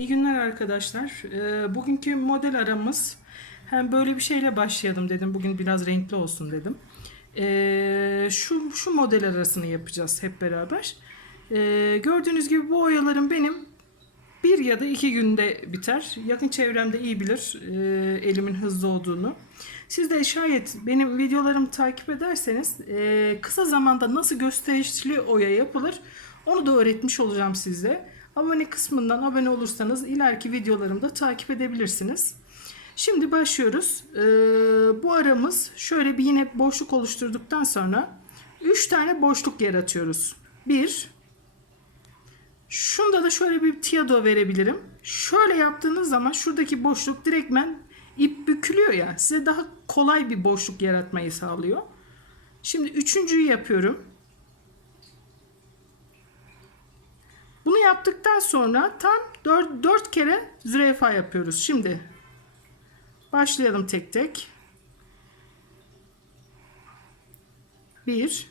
İyi günler arkadaşlar. Ee, bugünkü model aramız hem böyle bir şeyle başlayalım dedim. Bugün biraz renkli olsun dedim. Ee, şu şu model arasını yapacağız hep beraber. Ee, gördüğünüz gibi bu oyalarım benim bir ya da iki günde biter. Yakın çevremde iyi bilir e, elimin hızlı olduğunu. Siz de şayet benim videolarımı takip ederseniz e, kısa zamanda nasıl gösterişli oya yapılır onu da öğretmiş olacağım size. Abone kısmından abone olursanız ileriki videolarımda takip edebilirsiniz. Şimdi başlıyoruz. E, bu aramız şöyle bir yine boşluk oluşturduktan sonra 3 tane boşluk yaratıyoruz. 1 Şunda da şöyle bir tiyado verebilirim. Şöyle yaptığınız zaman şuradaki boşluk direktmen ip bükülüyor ya. Size daha kolay bir boşluk yaratmayı sağlıyor. Şimdi üçüncüyü yapıyorum. Bunu yaptıktan sonra tam 4, 4 kere zürafa yapıyoruz. Şimdi başlayalım tek tek. 1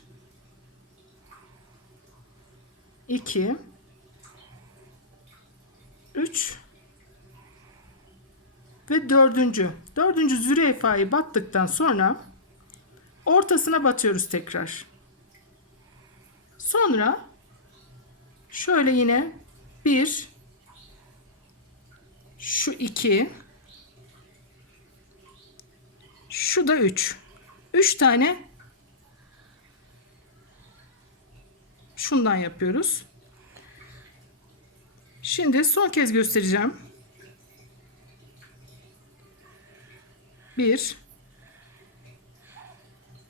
2 3 ve dördüncü. Dördüncü zürafayı battıktan sonra ortasına batıyoruz tekrar. Sonra şöyle yine bir şu iki şu da üç. Üç tane şundan yapıyoruz. Şimdi son kez göstereceğim. 1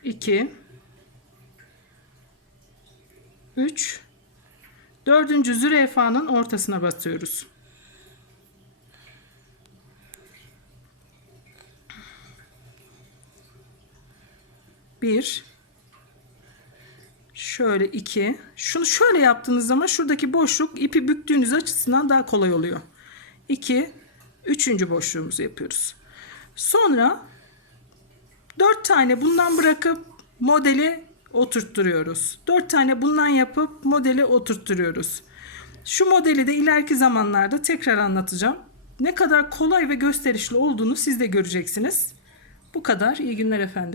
2 3 Dördüncü zürafanın ortasına basıyoruz. Bir, şöyle iki. Şunu şöyle yaptığınız zaman şuradaki boşluk ipi büktüğünüz açısından daha kolay oluyor. İki, üçüncü boşluğumuzu yapıyoruz. Sonra dört tane bundan bırakıp modeli oturtturuyoruz. Dört tane bundan yapıp modeli oturtturuyoruz. Şu modeli de ileriki zamanlarda tekrar anlatacağım. Ne kadar kolay ve gösterişli olduğunu siz de göreceksiniz. Bu kadar. İyi günler efendim.